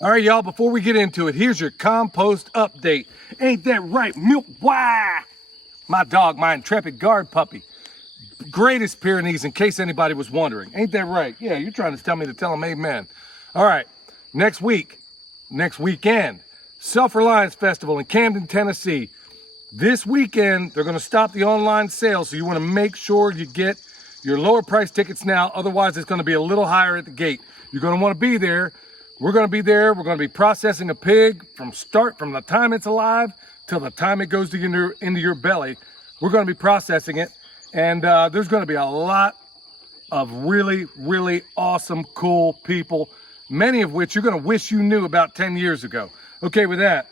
All right, y'all, before we get into it, here's your compost update. Ain't that right, Milk? Why? My dog, my intrepid guard puppy. Greatest Pyrenees, in case anybody was wondering. Ain't that right? Yeah, you're trying to tell me to tell them amen. All right, next weekend, Self-Reliance Festival in Camden, Tennessee. This weekend, they're gonna stop the online sale, so you wanna make sure you get your lower price tickets now, otherwise it's gonna be a little higher at the gate. You're gonna wanna be there. We're gonna be there. We're gonna be processing a pig from the time it's alive till the time it goes to into your belly. We're gonna be processing it. And there's gonna be a lot of really, really awesome, cool people, many of which you're gonna wish you knew about 10 years ago. Okay, with that,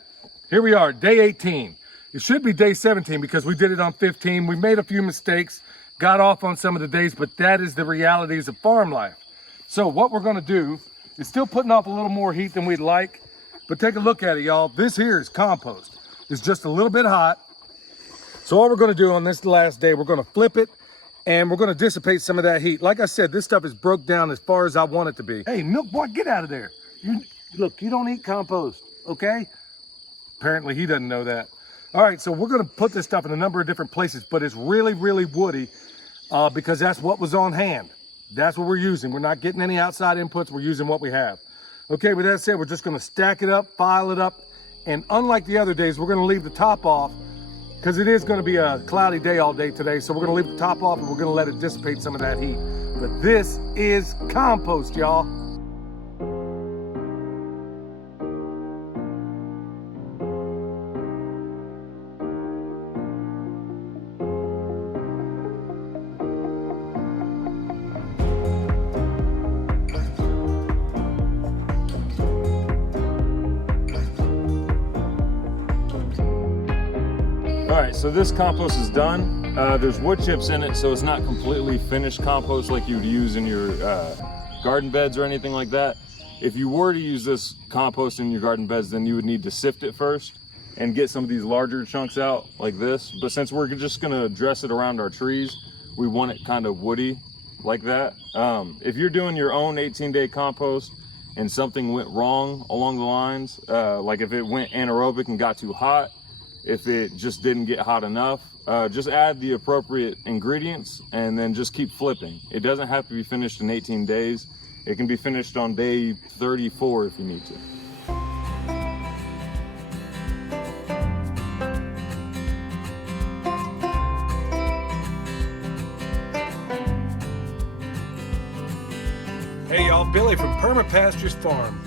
here we are, day 18. It should be day 17 because we did it on 15. We made a few mistakes, got off on some of the days, but that is the realities of farm life. So what we're gonna do, it's still putting off a little more heat than we'd like, but take a look at it, y'all. This here is compost. It's just a little bit hot. So all we're gonna do on this last day, we're gonna flip it and we're gonna dissipate some of that heat. Like I said, this stuff is broke down as far as I want it to be. Hey, Milk Boy, get out of there. Look, you don't eat compost, okay? Apparently he doesn't know that. All right, so we're gonna put this stuff in a number of different places, but it's really, really woody because that's what was on hand. That's what we're using. We're not getting any outside inputs. We're using what we have. Okay, with that said, we're just gonna stack it up, file it up, and unlike the other days, we're gonna leave the top off because it is gonna be a cloudy day all day today. So we're gonna leave the top off and we're gonna let it dissipate some of that heat. But this is compost, y'all. All right, so this compost is done. There's wood chips in it, so it's not completely finished compost like you'd use in your garden beds or anything like that. If you were to use this compost in your garden beds, then you would need to sift it first and get some of these larger chunks out like this. But since we're just gonna dress it around our trees, we want it kind of woody like that. If you're doing your own 18-day compost and something went wrong along the lines, like if it went anaerobic and got too hot, if it just didn't get hot enough, just add the appropriate ingredients and then just keep flipping. It doesn't have to be finished in 18 days. It can be finished on day 34 if you need to. Hey y'all, Billy from Perma Pastures Farm,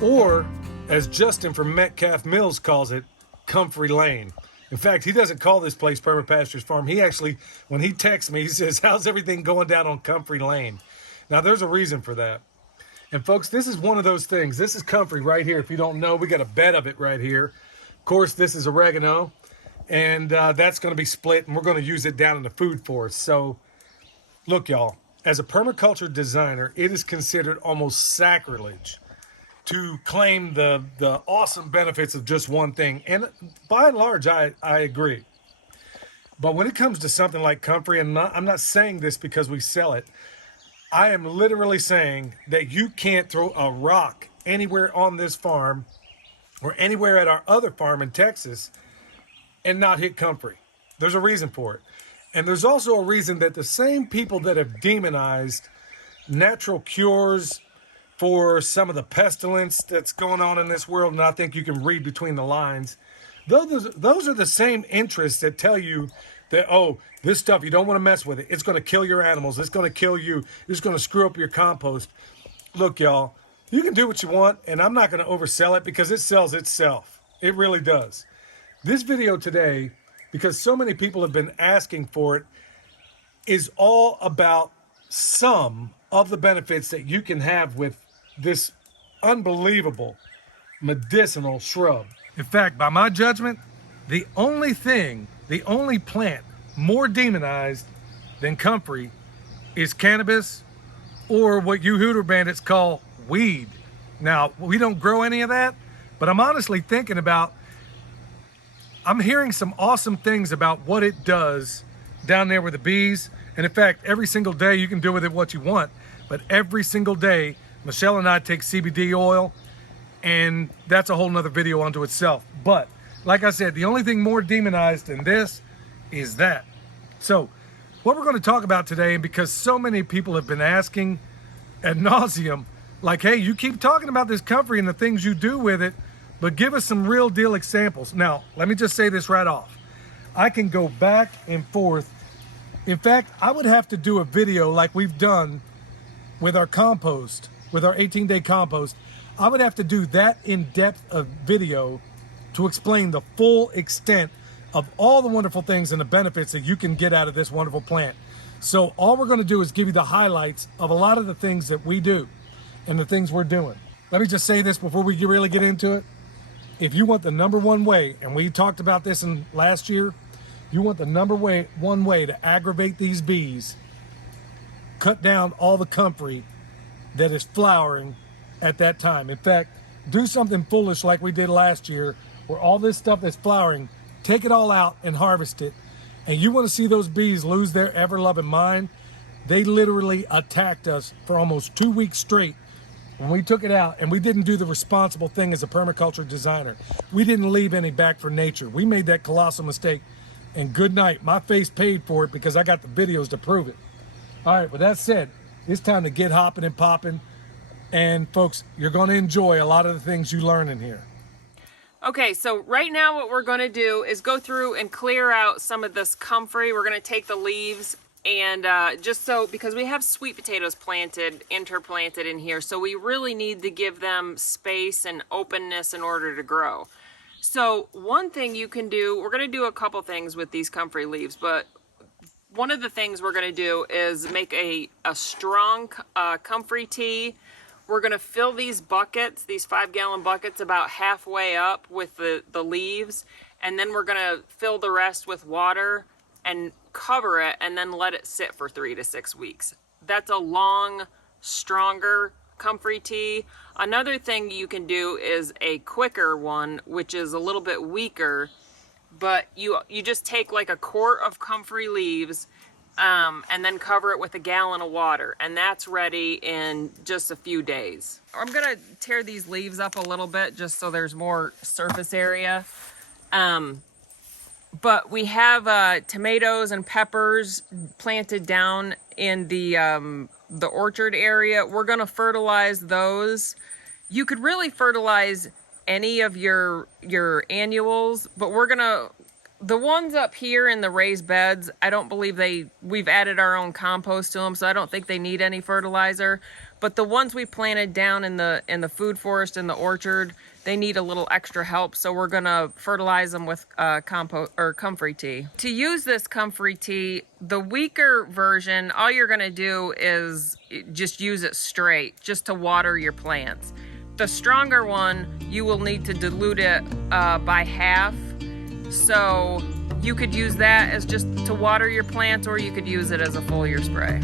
or as Justin from Metcalf Mills calls it, Comfrey Lane. In fact, he doesn't call this place Perma Pastures Farm. He actually, when he texts me, he says, how's everything going down on Comfrey Lane? Now, there's a reason for that. And folks, this is one of those things. This is comfrey right here. If you don't know, we got a bed of it right here. Of course, this is oregano, and that's going to be split, and we're going to use it down in the food forest. So, look, y'all, as a permaculture designer, it is considered almost sacrilege to claim the awesome benefits of just one thing. And by and large, I agree. But when it comes to something like comfrey, and I'm not saying this because we sell it, I am literally saying that you can't throw a rock anywhere on this farm or anywhere at our other farm in Texas and not hit comfrey. There's a reason for it. And there's also a reason that the same people that have demonized natural cures for some of the pestilence that's going on in this world, and I think you can read between the lines, those are the same interests that tell you that, oh, this stuff, you don't want to mess with it. It's going to kill your animals. It's going to kill you. It's going to screw up your compost. Look, y'all, you can do what you want, and I'm not going to oversell it because it sells itself. It really does. This video today, because so many people have been asking for it, is all about some of the benefits that you can have with this unbelievable medicinal shrub. In fact, by my judgment, the only plant more demonized than comfrey is cannabis, or what you Hooter bandits call weed. Now, we don't grow any of that, but I'm honestly thinking about, I'm hearing some awesome things about what it does down there with the bees. And in fact, every single day you can do with it what you want, but every single day, Michelle and I take CBD oil and that's a whole nother video unto itself. But like I said, the only thing more demonized than this is that. So what we're going to talk about today, and because so many people have been asking ad nauseum, like, hey, you keep talking about this Comfrey and the things you do with it, but give us some real deal examples. Now, let me just say this right off. I can go back and forth. In fact, I would have to do a video like we've done with our compost, with our 18-day compost. I would have to do that in-depth of video to explain the full extent of all the wonderful things and the benefits that you can get out of this wonderful plant. So all we're going to do is give you the highlights of a lot of the things that we do and the things we're doing. Let me just say this before we really get into it. If you want the number one way, and we talked about this in last year, you want the number one way to aggravate these bees, cut down all the Comfrey that is flowering at that time. In fact, do something foolish like we did last year, where all this stuff that's flowering, take it all out and harvest it. And you want to see those bees lose their ever-loving mind? They literally attacked us for almost 2 weeks straight when we took it out, and we didn't do the responsible thing as a permaculture designer. We didn't leave any back for nature. We made that colossal mistake, and good night. My face paid for it because I got the videos to prove it. All right, with that said, it's time to get hopping and popping. And folks, you're going to enjoy a lot of the things you learn in here. Okay, so right now what we're going to do is go through and clear out some of this Comfrey. We're going to take the leaves and just so, because we have sweet potatoes interplanted in here, so we really need to give them space and openness in order to grow. So one thing you can do, we're going to do a couple things with these Comfrey leaves, but one of the things we're going to do is make a strong Comfrey tea. We're going to fill these buckets, these 5-gallon buckets, about halfway up with the leaves, and then we're going to fill the rest with water and cover it and then let it sit for 3 to 6 weeks. That's a long, stronger Comfrey tea. Another thing you can do is a quicker one, which is a little bit weaker, but you just take like a quart of Comfrey leaves and then cover it with a gallon of water, and that's ready in just a few days. I'm gonna tear these leaves up a little bit just so there's more surface area. But we have tomatoes and peppers planted down in the orchard area. We're gonna fertilize those. You could really fertilize any of your annuals, but the ones up here in the raised beds, I don't believe we've added our own compost to them, so I don't think they need any fertilizer. But the ones we planted down in the food forest in the orchard, they need a little extra help, so we're gonna fertilize them with compost or Comfrey tea. To use this Comfrey tea, the weaker version, all you're gonna do is just use it straight, just to water your plants. The stronger one, you will need to dilute it by half. So you could use that as just to water your plants, or you could use it as a foliar spray.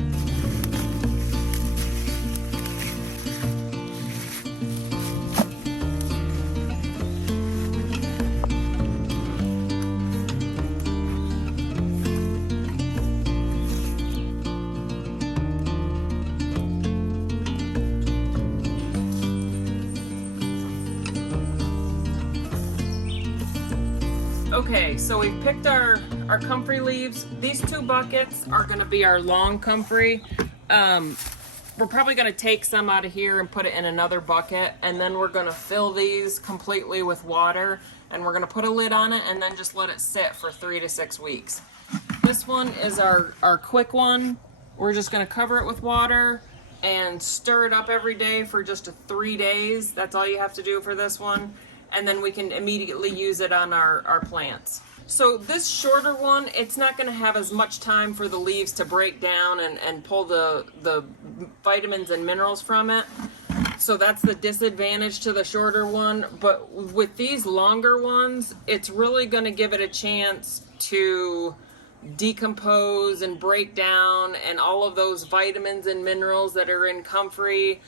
Okay, so we've picked our Comfrey leaves. These 2 buckets are going to be our long Comfrey. We're probably going to take some out of here and put it in another bucket, and then we're going to fill these completely with water, and we're going to put a lid on it and then just let it sit for 3 to 6 weeks. This one is our quick one. We're just going to cover it with water and stir it up every day for just 3 days. That's all you have to do for this one. And then we can immediately use it on our plants. So this shorter one, it's not going to have as much time for the leaves to break down and pull the vitamins and minerals from it. So that's the disadvantage to the shorter one. But with these longer ones, it's really going to give it a chance to decompose and break down, and all of those vitamins and minerals that are in Comfrey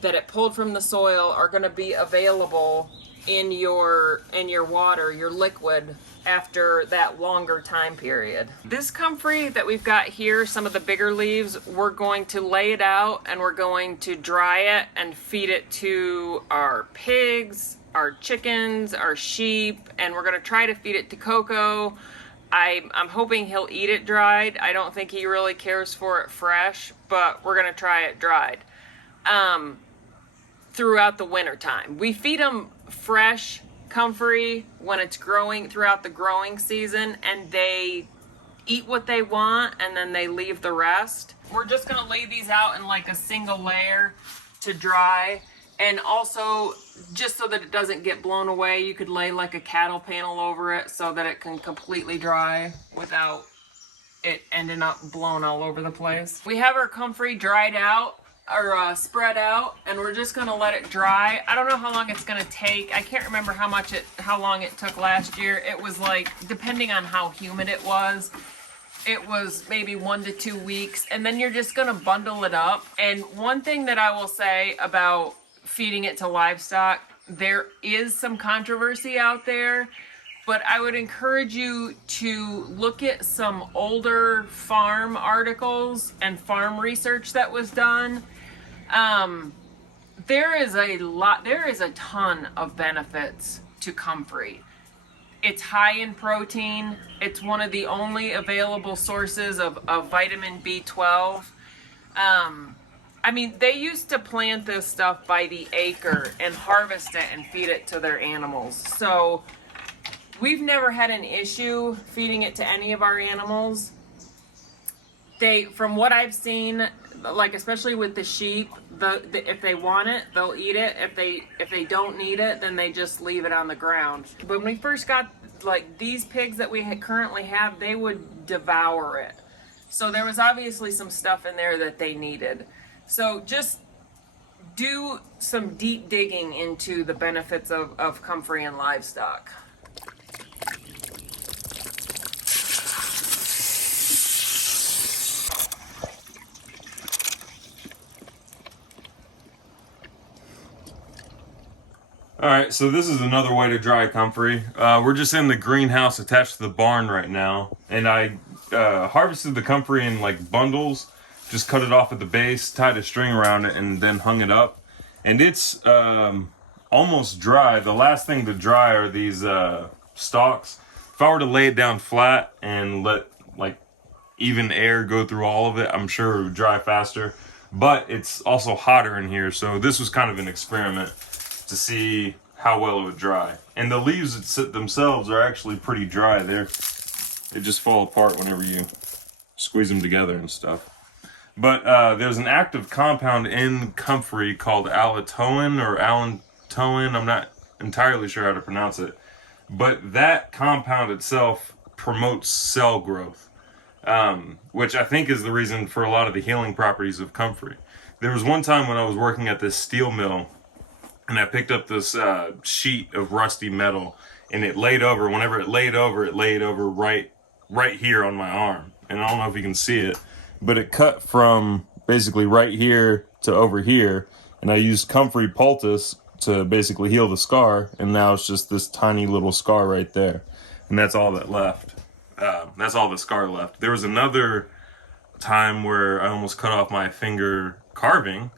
that it pulled from the soil are going to be available in your water, your liquid, after that longer time period. This comfrey that we've got here, some of the bigger leaves, we're going to lay it out and we're going to dry it and feed it to our pigs, our chickens, our sheep, and we're going to try to feed it to Coco. I'm hoping he'll eat it dried. I don't think he really cares for it fresh, but we're going to try it dried throughout the winter time. We feed him fresh comfrey when it's growing throughout the growing season, and they eat what they want and then they leave the rest. We're just going to lay these out in like a single layer to dry, and also just so that it doesn't get blown away, you could lay like a cattle panel over it so that it can completely dry without it ending up blown all over the place. We have our comfrey dried out or spread out, and we're just gonna let it dry. I don't know how long it's gonna take. I can't remember how long it took last year. It was like, depending on how humid it was maybe 1 to 2 weeks, and then you're just gonna bundle it up. And one thing that I will say about feeding it to livestock, there is some controversy out there, but I would encourage you to look at some older farm articles and farm research that was done. There is a ton of benefits to comfrey. It's high in protein. It's one of the only available sources of vitamin B12. I mean, they used to plant this stuff by the acre and harvest it and feed it to their animals. So we've never had an issue feeding it to any of our animals. From what I've seen, like especially with the sheep, if they want it, they'll eat it. If they don't need it, then they just leave it on the ground. But when we first got like these pigs that we currently have, they would devour it. So there was obviously some stuff in there that they needed. So just do some deep digging into the benefits of comfrey and livestock. All right, so this is another way to dry comfrey. We're just in the greenhouse attached to the barn right now, and I harvested the comfrey in like bundles, just cut it off at the base, tied a string around it, and then hung it up. And it's almost dry. The last thing to dry are these stalks. If I were to lay it down flat and let like even air go through all of it, I'm sure it would dry faster. But it's also hotter in here, so this was kind of an experiment to see how well it would dry. And the leaves themselves are actually pretty dry. They just fall apart whenever you squeeze them together and stuff. But there's an active compound in comfrey called allantoin or allantoin. I'm not entirely sure how to pronounce it. But that compound itself promotes cell growth, which I think is the reason for a lot of the healing properties of comfrey. There was one time when I was working at this steel mill, and I picked up this sheet of rusty metal, and it laid over. Whenever it laid over right here on my arm. And I don't know if you can see it, but it cut from basically right here to over here. And I used comfrey poultice to basically heal the scar. And now it's just this tiny little scar right there. And that's all that left. That's all the scar left. There was another time where I almost cut off my finger carving,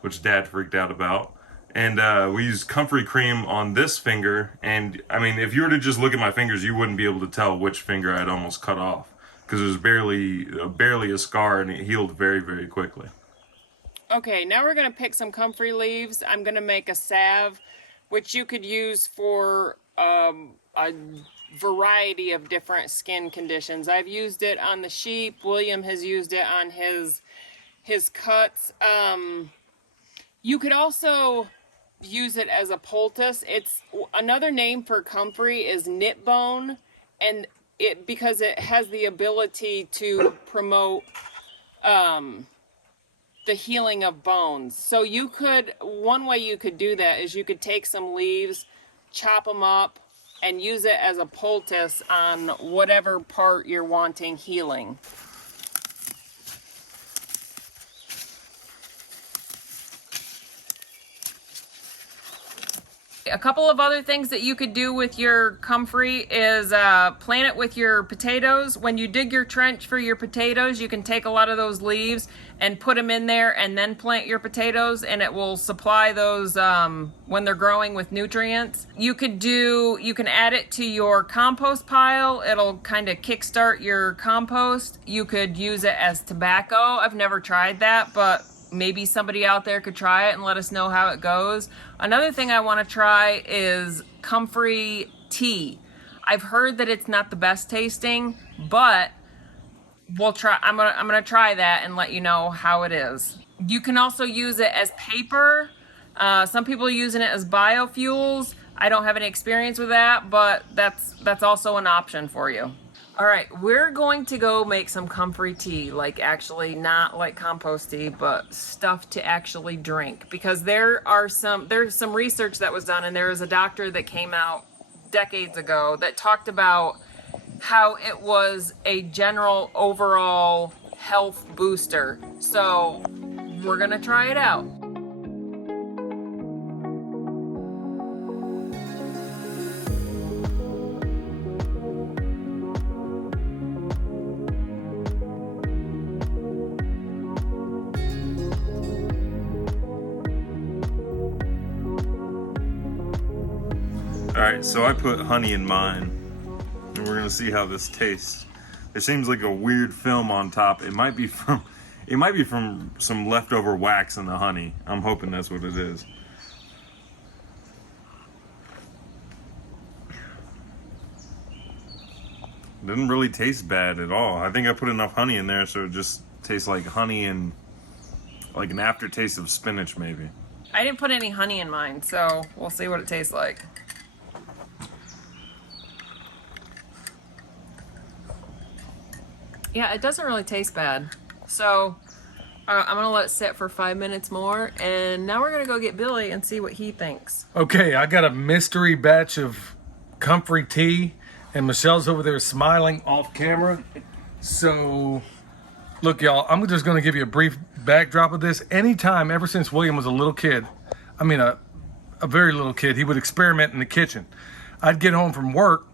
which Dad freaked out about. And we used comfrey cream on this finger. And I mean, if you were to just look at my fingers, you wouldn't be able to tell which finger I'd almost cut off, because it was barely a scar, and it healed very, very quickly. Okay, now we're going to pick some comfrey leaves. I'm going to make a salve, which you could use for a variety of different skin conditions. I've used it on the sheep. William has used it on his cuts. You could also use it as a poultice. It's another name for comfrey is knit bone, and because it has the ability to promote the healing of bones. So one way you could do that is you could take some leaves, chop them up, and use it as a poultice on whatever part you're wanting healing. A couple of other things that you could do with your comfrey is plant it with your potatoes. When you dig your trench for your potatoes, you can take a lot of those leaves and put them in there and then plant your potatoes, and it will supply those when they're growing with nutrients. You can add it to your compost pile. It'll kind of kickstart your compost. You could use it as tobacco. I've never tried that, but maybe somebody out there could try it and let us know how it goes. Another thing I want to try is Comfrey Tea. I've heard that it's not the best tasting, but we'll try. I'm gonna try that and let you know how it is. You can also use it as paper. Some people are using it as biofuels. I don't have any experience with that, but that's also an option for you. All right, we're going to go make some comfrey tea, like actually not like compost tea, but stuff to actually drink, because there's some research that was done, and there was a doctor that came out decades ago that talked about how it was a general overall health booster. So we're gonna try it out. All right, so I put honey in mine, and we're gonna see how this tastes. There seems like a weird film on top. It might be from some leftover wax in the honey. I'm hoping that's what it is. Doesn't really taste bad at all. I think I put enough honey in there so it just tastes like honey and like an aftertaste of spinach maybe. I didn't put any honey in mine, so we'll see what it tastes like. Yeah, it doesn't really taste bad. So I'm gonna let it sit for 5 minutes more, and now we're gonna go get Billy and see what he thinks. Okay, I got a mystery batch of Comfrey tea, and Michelle's over there smiling off camera. So, look, y'all, I'm just going to give you a brief backdrop of this. Anytime, ever since William was a little kid, I mean a very little kid, he would experiment in the kitchen. I'd get home from work,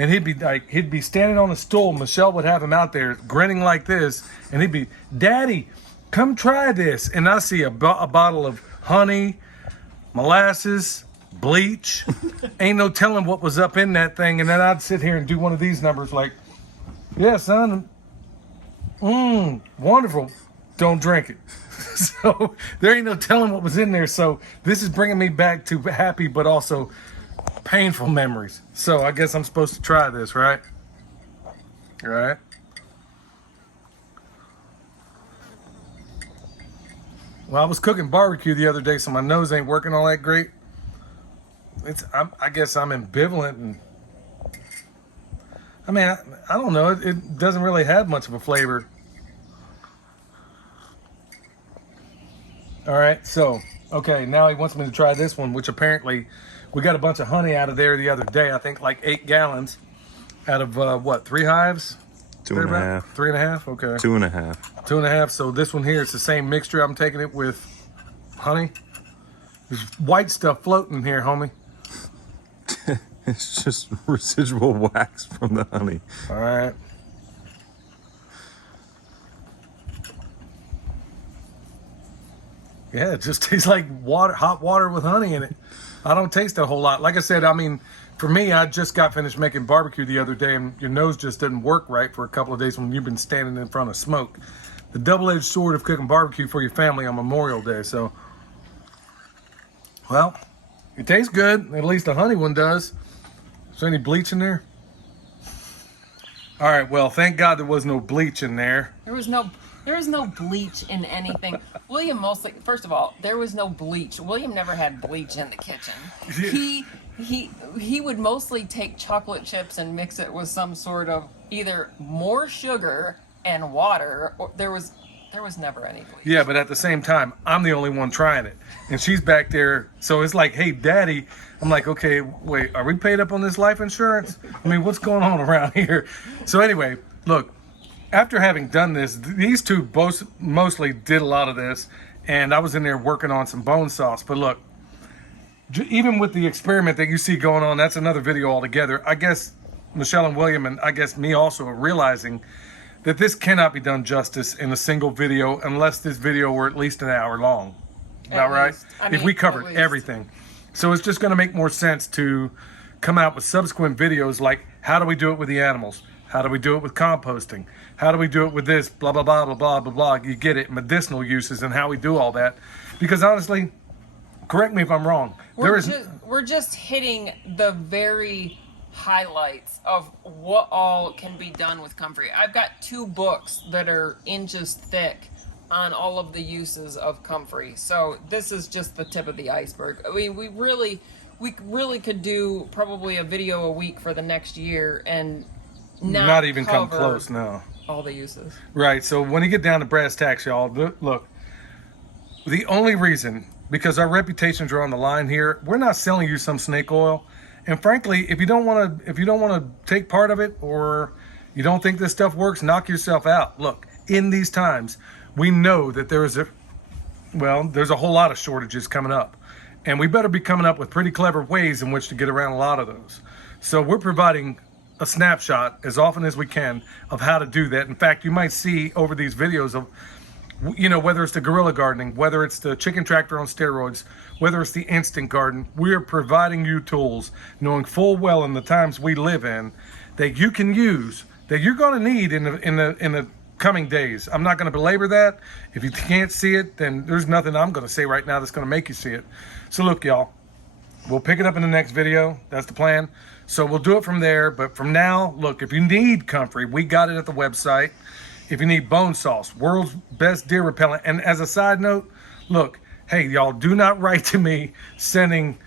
and he'd be standing on a stool. Michelle would have him out there grinning like this, and he'd be, "Daddy, come try this." And I see a bottle of honey, molasses, bleach. Ain't no telling what was up in that thing. And then I'd sit here and do one of these numbers like, "Yeah, son, wonderful. Don't drink it." So there ain't no telling what was in there. So this is bringing me back to happy but also painful memories. So I guess I'm supposed to try this, right? All right. Well, I was cooking barbecue the other day, so my nose ain't working all that great. I guess I'm ambivalent, and I mean, I don't know. It doesn't really have much of a flavor. All right, so, okay, now he wants me to try this one, which apparently we got a bunch of honey out of there the other day. I think like 8 gallons out of, what, 3 hives? 2.5. 3.5? Okay. 2.5. 2.5. So this one here, it's the same mixture. I'm taking it with honey. There's white stuff floating here, homie. It's just residual wax from the honey. All right. Yeah, it just tastes like water, hot water with honey in it. I don't taste a whole lot. Like I said, I mean, for me, I just got finished making barbecue the other day, and your nose just didn't work right for a couple of days when you've been standing in front of smoke. The double-edged sword of cooking barbecue for your family on Memorial Day. So, well, it tastes good. At least the honey one does. Is there any bleach in there? All right, well, thank God there was no bleach in there. There was no bleach in anything. William mostly, first of all, there was no bleach. William never had bleach in the kitchen. He would mostly take chocolate chips and mix it with some sort of either more sugar and water, or there was never any bleach. Yeah, but at the same time, I'm the only one trying it. And she's back there, so it's like, "Hey, Daddy." I'm like, "Okay, wait, are we paid up on this life insurance? I mean, what's going on around here?" So anyway, look, after having done this, these two both mostly did a lot of this, and I was in there working on some bone sauce. But look, even with the experiment that you see going on, that's another video altogether. I guess Michelle and William, and I guess me also, are realizing that this cannot be done justice in a single video unless this video were at least an hour long. About right? If we covered everything. So it's just going to make more sense to come out with subsequent videos like, how do we do it with the animals? How do we do it with composting? How do we do it with this? Blah, blah, blah, blah, blah, blah, blah. You get it. Medicinal uses and how we do all that. Because honestly, correct me if I'm wrong. We're just hitting the very highlights of what all can be done with Comfrey. I've got 2 books that are inches thick on all of the uses of Comfrey. So this is just the tip of the iceberg. I mean, we really could do probably a video a week for the next year and not even come close now. All the uses. Right. So when you get down to brass tacks, y'all, look, the only reason, because our reputations are on the line here, we're not selling you some snake oil. And frankly, if you don't want to take part of it, or you don't think this stuff works, knock yourself out. Look, in these times, we know that there's a whole lot of shortages coming up, and we better be coming up with pretty clever ways in which to get around a lot of those. So we're providing a snapshot as often as we can of how to do that. In fact, you might see over these videos of, whether it's the guerrilla gardening, whether it's the chicken tractor on steroids, whether it's the instant garden, we're providing you tools, knowing full well in the times we live in, that you can use, that you're going to need in the coming days. I'm not going to belabor that. If you can't see it, then there's nothing I'm going to say right now that's going to make you see it. So look, y'all, we'll pick it up in the next video. That's the plan. So we'll do it from there. But from now, look, if you need Comfrey, we got it at the website. If you need bone sauce, world's best deer repellent. And as a side note, look, hey, y'all, do not write to me sending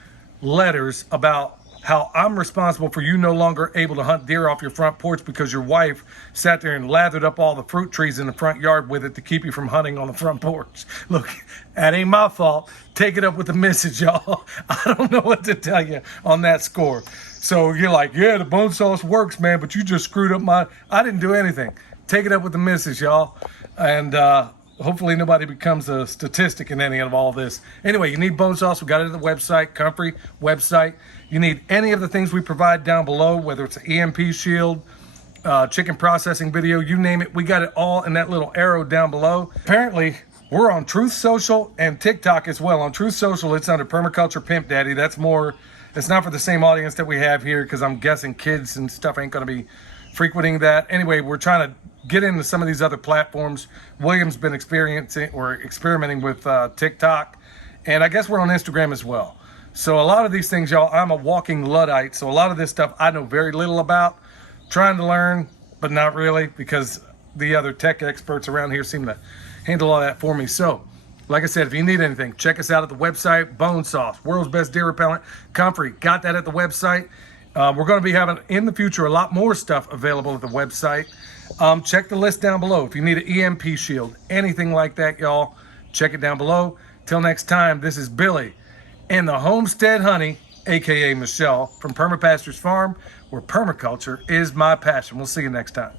letters about how I'm responsible for you no longer able to hunt deer off your front porch because your wife sat there and lathered up all the fruit trees in the front yard with it to keep you from hunting on the front porch. Look, that ain't my fault. Take it up with the missus, y'all. I don't know what to tell you on that score. So you're like, yeah, the bone sauce works, man, but you just screwed up I didn't do anything. Take it up with the missus, y'all. And hopefully nobody becomes a statistic in any of all this. Anyway, you need bone sauce. We got it at the website, Comfrey website. You need any of the things we provide down below, whether it's an EMP shield, chicken processing video, you name it. We got it all in that little arrow down below. Apparently, we're on Truth Social and TikTok as well. On Truth Social, it's under Permaculture Pimp Daddy. It's not for the same audience that we have here, because I'm guessing kids and stuff ain't going to be frequenting that. Anyway, we're trying to get into some of these other platforms. William's been experimenting with TikTok, and I guess we're on Instagram as well. So a lot of these things, y'all, I'm a walking Luddite, so a lot of this stuff I know very little about. Trying to learn, but not really, because the other tech experts around here seem to handle all that for me. So, like I said, if you need anything, check us out at the website. Bone sauce, world's best deer repellent, Comfrey, got that at the website. We're going to be having, in the future, a lot more stuff available at the website. Check the list down below. If you need an EMP shield, anything like that, y'all, check it down below. Till next time, this is Billy and the Homestead Honey, aka Michelle, from Perma Pastures Farm, where permaculture is my passion. We'll see you next time.